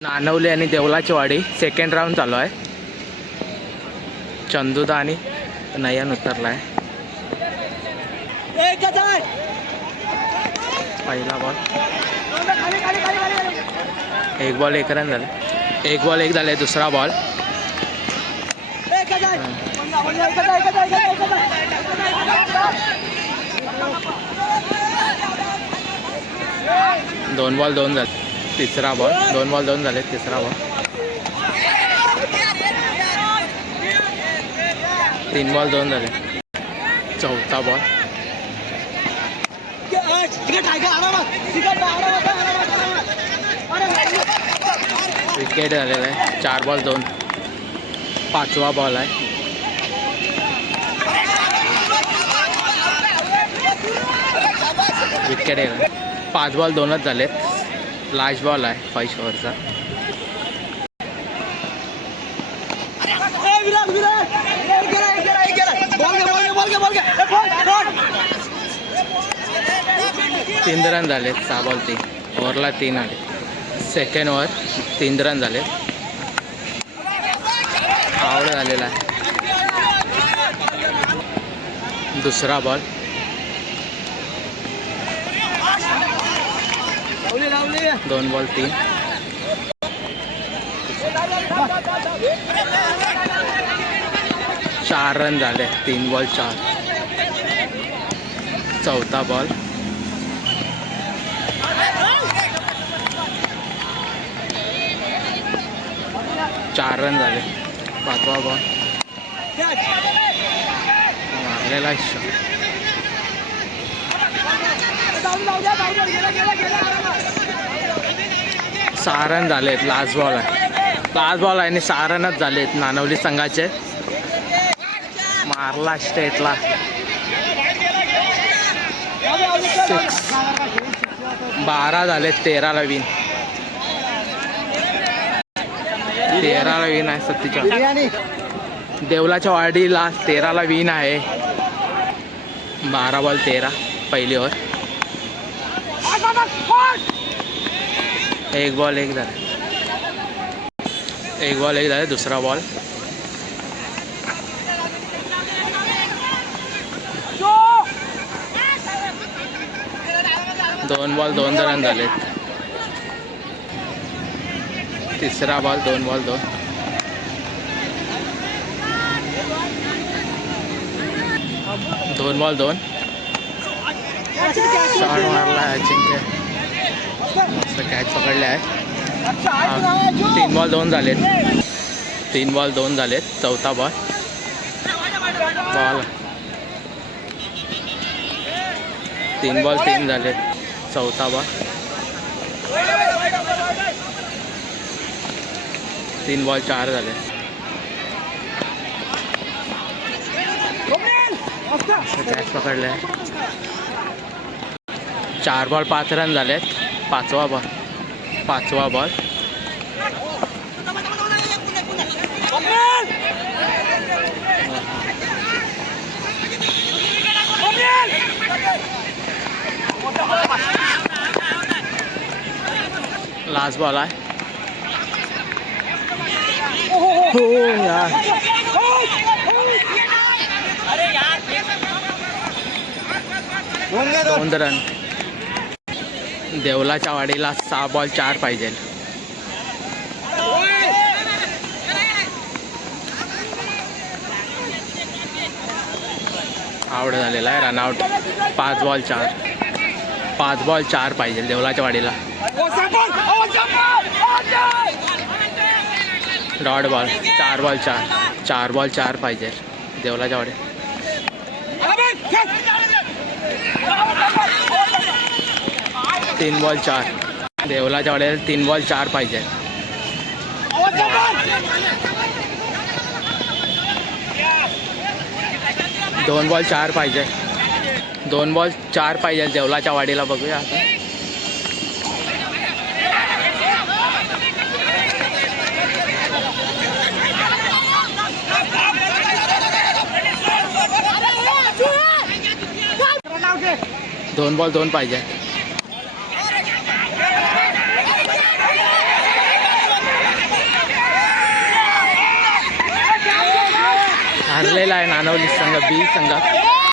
नानवली आणि देवलाची वाडी second round चालू आहे. चंदुदा आणि नयन उतरला आहे. पहिला बॉल, एक बॉल एक रन झाले. एक बॉल एक झाले. दुसरा बॉल, दोन बॉल दोन झाले. तिसरा बॉल, दोन बॉल दोन झाले. तिसरा बॉल, तीन बॉल दोन झाले. चौथा बॉल, विकेट झालेला आहे. चार बॉल दोन. पाचवा बॉल आहे. विकेट आहे. 5 बॉल दोनच झालेत. लास्ट बॉल आहे 5 ओव्हरचा. तीन रन झालेत. 6 बॉल 3 ओव्हरला 3 आले. सेकंड ओव्हर 3 रन झाले. आउट झालेला आहे. दुसरा बॉल, दोन बॉल 3. चार रन झाले. 3 बॉल 4. चौथा बॉल, चार रन झाले. पाचवा बॉल, मारलेला शॉट. 6 रन झालेत. लास्ट बॉल आहे. लास्ट बॉल आहे आणि 6 रनच झालेत नानवली संघाचे. मारला स्टेटला 6. 12 झालेत. 13ला विन. 13ला विन आहे. 47 देवलाच्या वाडीला 13ला विन आहे. 12 बॉल 13 पहिली ओव्हर. एक बॉल एक झाले. एक बॉल एक झाले. दुसरा बॉल, दोन बॉल दोन रन झालेत. तिसरा बॉल, दोन बॉल 2. दोन बॉल 2. शॉट मारला अजिंक्य. मस्त कॅच पकडले आहे. 3 बॉल 2 झालेत. 3 बॉल 2 झालेत. चौथा बॉल, बॉल 3 बॉल 3 झालेत. चौथा बॉल, 3 बॉल 4 झाले. कॅच पकडले आहे. 4 बॉल 5 रन झालेत. पाचवा बॉल, लास्ट बॉल आहे. हो यार, दोन रन. देवलाच्या वाडीला 6 बॉल 4 पाहिजे. आउट झालेला आहे. रनआउट. 5 बॉल 4. 5 बॉल 4 पाहिजे देवलाच्या वाडीला. Dot ball. 4 बॉल 4. 4 बॉल 4 पाहिजे देवलाच्या वाडीला. 3 बॉल 4 देवलाच्या वाड्याला. 3 बॉल 4 पाहिजे. 2 बॉल 4 पाहिजे. 2 बॉल 4 पाहिजे देवलाच्या वाडीला. बघूया आता. दोन बॉल 2 पाहिजे. हरलेला आहे नानवली संघ बी संघ.